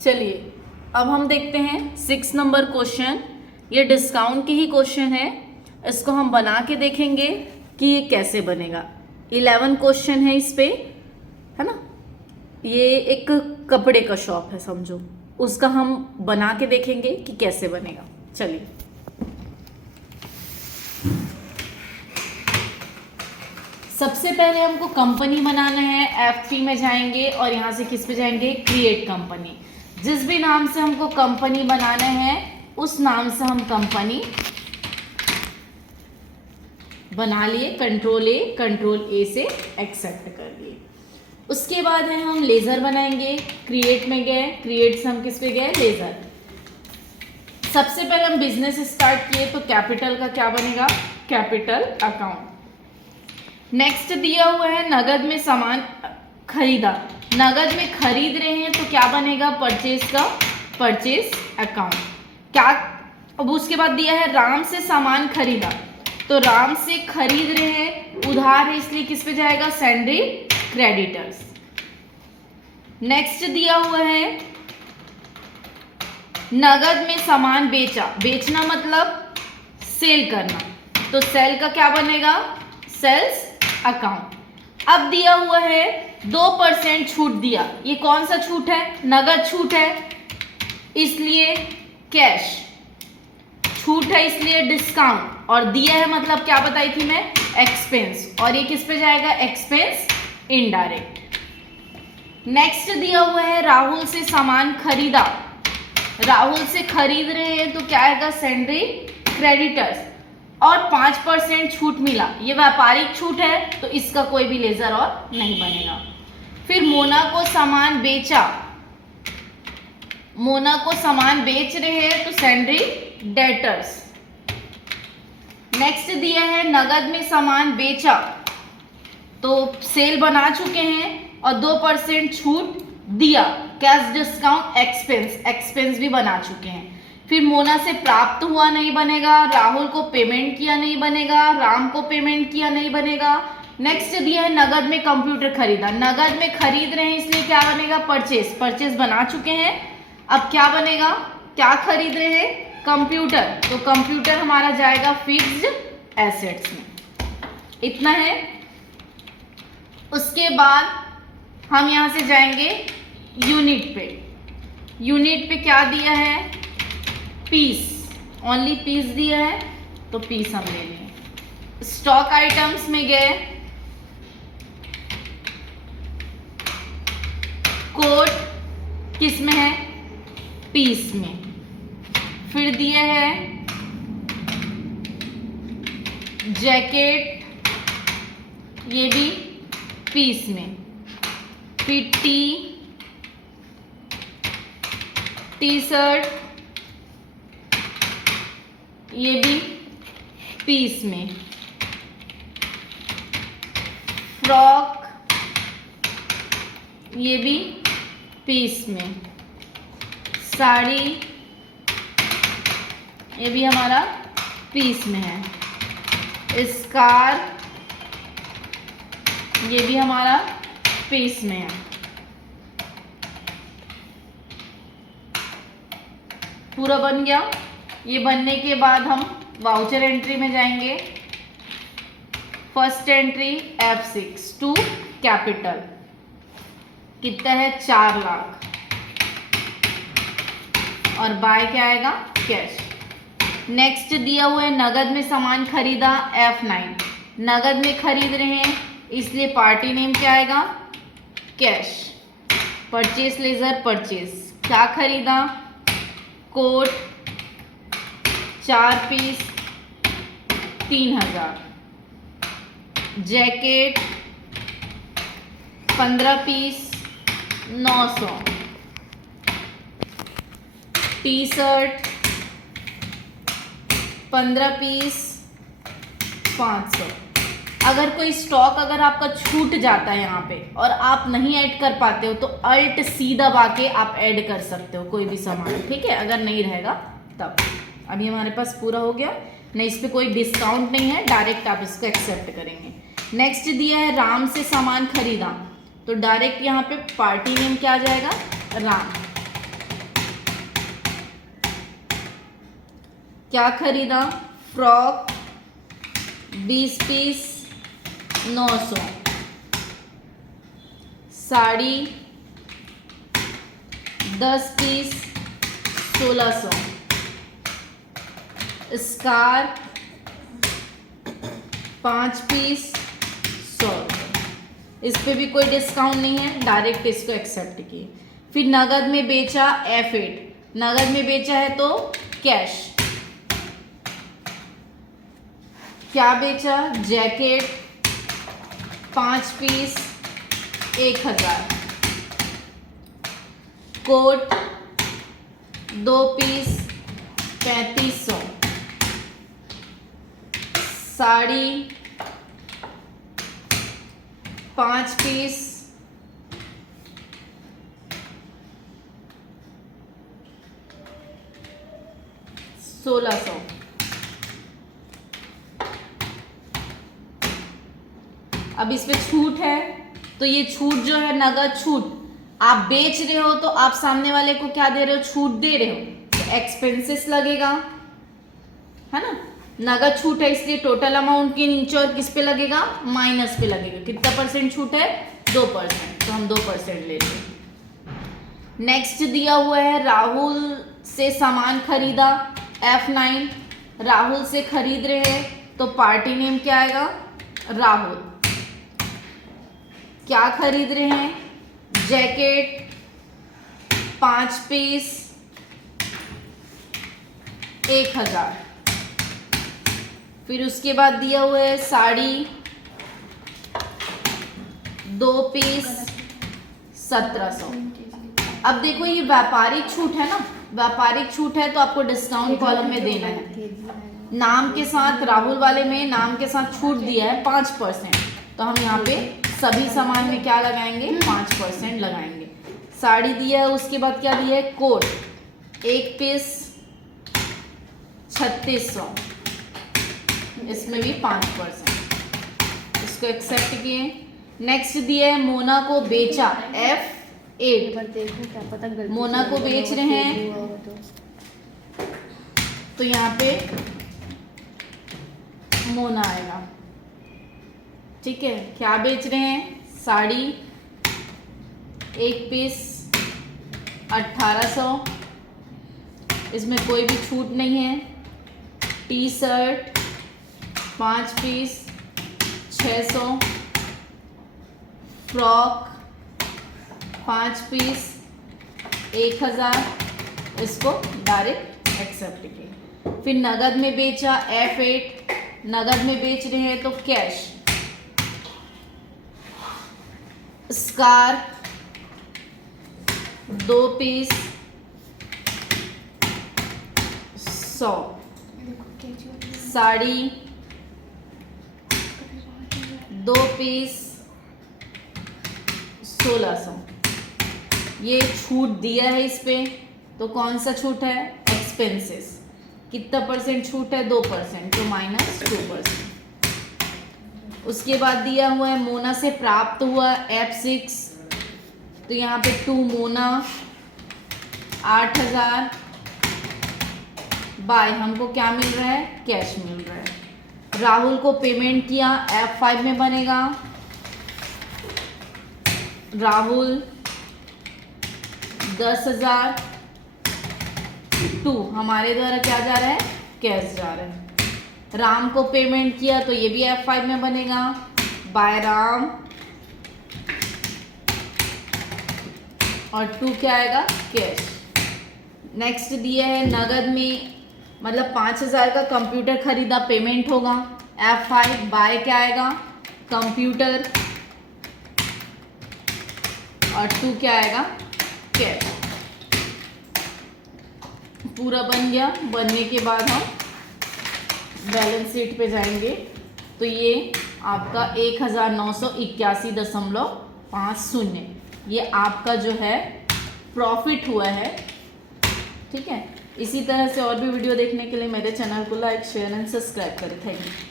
चलिए अब हम देखते हैं 6 नंबर क्वेश्चन। ये डिस्काउंट की ही क्वेश्चन है, इसको हम बना के देखेंगे कि ये कैसे बनेगा। 11 क्वेश्चन है इस पे, है ना। ये एक कपड़े का शॉप है समझो, उसका हम बना के देखेंगे कि कैसे बनेगा। चलिए सबसे पहले हमको कंपनी बनाना है। F3 में जाएंगे और यहाँ से किस पे जाएंगे, क्रिएट कंपनी। जिस भी नाम से हमको कंपनी बनाना है उस नाम से हम कंपनी बना लिए। कंट्रोल ए से एक्सेप्ट कर लिए। उसके बाद है हम लेज़र बनाएंगे। क्रिएट में गए, क्रिएट से हम किस पे गए, लेज़र। सबसे पहले हम बिजनेस स्टार्ट किए तो कैपिटल का क्या बनेगा, कैपिटल अकाउंट। नेक्स्ट दिया हुआ है नगद में सामान खरीदा। नगद में खरीद रहे हैं तो क्या बनेगा, परचेज का परचेज अकाउंट। क्या, अब उसके बाद दिया है राम से सामान खरीदा, तो राम से खरीद रहे हैं, उधार है इसलिए किस पे जाएगा, सैंड्री क्रेडिटर्स। नेक्स्ट दिया हुआ है नगद में सामान बेचा। बेचना मतलब सेल करना, तो सेल का क्या बनेगा, सेल्स अकाउंट। अब दिया हुआ है 2% छूट दिया। ये कौन सा छूट है, नगद छूट है इसलिए कैश, छूट है इसलिए डिस्काउंट, और दिया है मतलब क्या बताई थी मैं, एक्सपेंस, और ये किस पे जाएगा, एक्सपेंस इनडायरेक्ट। नेक्स्ट दिया हुआ है राहुल से सामान खरीदा। राहुल से खरीद रहे हैं तो क्या आएगा, सैंड्री क्रेडिटर्स, और 5% छूट मिला। ये व्यापारिक छूट है तो इसका कोई भी लेजर और नहीं बनेगा। फिर मोना को सामान बेचा। मोना को सामान बेच रहे हैं तो सैंड्री डेटर्स। नेक्स्ट दिया है नगद में सामान बेचा, तो सेल बना चुके हैं और 2% छूट दिया, कैश डिस्काउंट एक्सपेंस, एक्सपेंस भी बना चुके हैं। फिर मोना से प्राप्त हुआ नहीं बनेगा, राहुल को पेमेंट किया नहीं बनेगा, राम को पेमेंट किया नहीं बनेगा। नेक्स्ट दिया है नगद में कंप्यूटर खरीदा। नगद में खरीद रहे हैं इसलिए क्या बनेगा, परचेस, परचेस बना चुके हैं। अब क्या बनेगा, क्या खरीद रहे हैं, कंप्यूटर, तो कंप्यूटर हमारा जाएगा फिक्स्ड एसेट्स में। इतना है। उसके बाद हम यहां से जाएंगे यूनिट पे। यूनिट पे क्या दिया है, पीस, ओनली पीस दिया है तो पीस हम ले लेंगे। स्टॉक आइटम्स में गए, कोट किस में है, पीस में। फिर दिया है जैकेट, ये भी पीस में। फिर टी शर्ट, ये भी पीस में। फ्रॉक, ये भी पीस में। साड़ी, ये भी हमारा पीस में है। स्कार्फ, ये भी हमारा पीस में है। पूरा बन गया। ये बनने के बाद हम वाउचर एंट्री में जाएंगे। First entry F6 to capital, कितना है, 4 लाख, और बाय क्या आएगा, कैश। नेक्स्ट दिया हुआ है नगद में सामान खरीदा, F9, नगद में खरीद रहे हैं इसलिए पार्टी नेम क्या आएगा, कैश। परचेस लेजर परचेस, क्या खरीदा, coat 4 piece 3000, jacket 15 piece 900, T shirt 15 piece 500। अगर कोई स्टॉक अगर आपका छूट जाता है यहाँ पे और आप नहीं ऐड कर पाते हो तो अल्ट सी दबा के आप ऐड कर सकते हो कोई भी सामान, ठीक है, अगर नहीं रहेगा तब। अभी हमारे पास पूरा हो गया, नहीं इस पर कोई डिस्काउंट नहीं है, डायरेक्ट आप इसको एक्सेप्ट करेंगे। नेक्स्ट दिया है राम से सामान खरीदा, तो डायरेक्ट यहाँ पे पार्टी नेम क्या आ जाएगा, राम। क्या खरीदा? Frock 20 piece 900, sari 10 piece 1600, scarf 5 piece 100। इस पे भी कोई डिस्काउंट नहीं है, डायरेक्ट इसको एक्सेप्ट किए। फिर नगद में बेचा F8, नगद में बेचा है तो कैश। क्या बेचा? Jacket 5 piece 1000, coat 2 piece 3500, sari 5 piece 1600। अब इस पे छूट है, तो ये छूट जो है नगद छूट, आप बेच रहे हो तो आप सामने वाले को क्या दे रहे हो? छूट दे रहे हो, तो एक्सपेंसेस लगेगा, है ना। नगद छूट है इसलिए टोटल अमाउंट के नीचे और किस पे लगेगा? माइनस पे लगेगा। कितना परसेंट छूट है? 2%, तो हम 2% ले लेंगे। नेक्स्ट दिया हुआ है राहुल से सामान खरीदा F9, राहुल से खरीद रहे हैं तो पार्टी नेम क्या आएगा? राहुल। क्या खरीद रहे हैं? Jacket 5 piece 1000। फिर उसके बाद दिया हुआ है साड़ी 2 पीस 1700। अब देखो ये व्यापारिक छूट है ना, व्यापारिक छूट है तो आपको डिस्काउंट कॉलम में देना है। नाम के साथ, राहुल वाले में नाम के साथ छूट दिया है 5%, तो हम यहाँ पे सभी सामान में क्या लगाएंगे? 5% लगाएंगे। साड़ी दिया है, उसके बाद क्या दिया है? कोट 1 पीस 3600, इसमें भी 5%, इसको एक्सेप्ट किए। नेक्स्ट दिया है मोना को बेचा F8, मोना को बेच रहे हैं तो यहाँ पे मोना आएगा। ठीक है, क्या बेच रहे हैं? साड़ी 1 पीस 1800, इसमें कोई भी छूट नहीं है। T shirt 5 piece 600, frock 5 piece 1000, इसको डायरेक्ट एक्सेप्ट किए। फिर नगद में बेचा F8, नगद में बेच रहे हैं तो cash. Scarf 2 piece 100, sari 2 piece 1600। ये छूट दिया है इस पे, तो कौन सा छूट है? एक्सपेंसेस। कितना परसेंट छूट है? 2%, तो -2%। उसके बाद दिया हुआ है मोना से प्राप्त हुआ F6, तो यहाँ पे 2 मोना 8000 बाय हमको क्या मिल रहा है? कैश मिल रहा है। राहुल को पेमेंट किया F5 में बनेगा, राहुल 10,000 2 हमारे द्वारा क्या जा रहा है? कैश जा रहा है। राम को पेमेंट किया तो ये भी F5 में बनेगा, बाय राम, और 2 क्या आएगा? कैश। नेक्स्ट दिया है नगद में, मतलब 5000 का कंप्यूटर खरीदा, पेमेंट होगा F5, बाय क्या आएगा? कंप्यूटर, और 2 क्या आएगा? कैश। पूरा बन गया। बनने के बाद हम बैलेंस शीट पे जाएंगे तो ये आपका 1981.50 ये आपका जो है प्रॉफिट हुआ है। ठीक है, इसी तरह से और भी वीडियो देखने के लिए मेरे चैनल को लाइक, शेयर एंड सब्सक्राइब करें। Thank you.